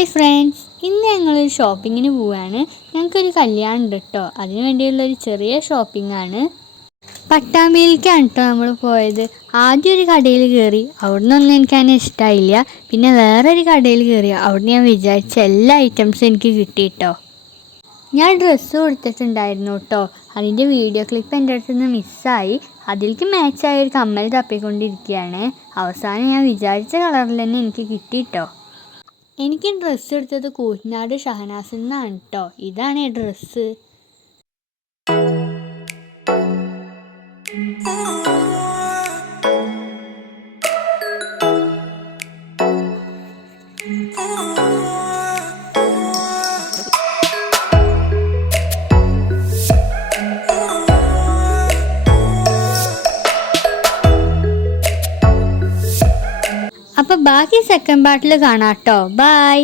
Hi friends, ഇന്ന് ഞങ്ങളൊരു ഷോപ്പിങ്ങിന് പോവുകയാണ്. ഞങ്ങൾക്കൊരു കല്യാണം ഉണ്ട് കേട്ടോ. അതിനു വേണ്ടിയുള്ളൊരു ചെറിയ ഷോപ്പിംഗ് ആണ്. പട്ടാമ്പിയിലേക്കാണ് കേട്ടോ നമ്മൾ പോയത്. ആദ്യം ഒരു കടയിൽ കയറി, അവിടെ നിന്നൊന്നും എനിക്കതിനെ ഇഷ്ടമായില്ല. പിന്നെ വേറൊരു കടയിൽ കയറി, അവിടെ ഞാൻ വിചാരിച്ച എല്ലാ ഐറ്റംസും എനിക്ക് കിട്ടി കേട്ടോ. ഞാൻ ഡ്രസ്സ് കൊടുത്തിട്ടുണ്ടായിരുന്നു കേട്ടോ. അതിൻ്റെ വീഡിയോ ക്ലിപ്പ് എൻ്റെ അടുത്ത് നിന്ന് മിസ്സായി. അതിലേക്ക് മാച്ചായ ഒരു കമ്മൽ തപ്പിക്കൊണ്ടിരിക്കുകയാണ്. അവസാനം ഞാൻ വിചാരിച്ച കളറിൽ തന്നെ എനിക്ക് കിട്ടി കേട്ടോ. എനിക്ക് ഡ്രസ്സ് എടുത്തത് കൂറ്റനാട് ഷഹനാസിൽ നിന്നാണ് കേട്ടോ. ഇതാണ് ഡ്രസ്സ്. അപ്പോൾ ബാക്കി സെക്കൻഡ് പാർട്ടിൽ കാണാം കേട്ടോ. ബൈ.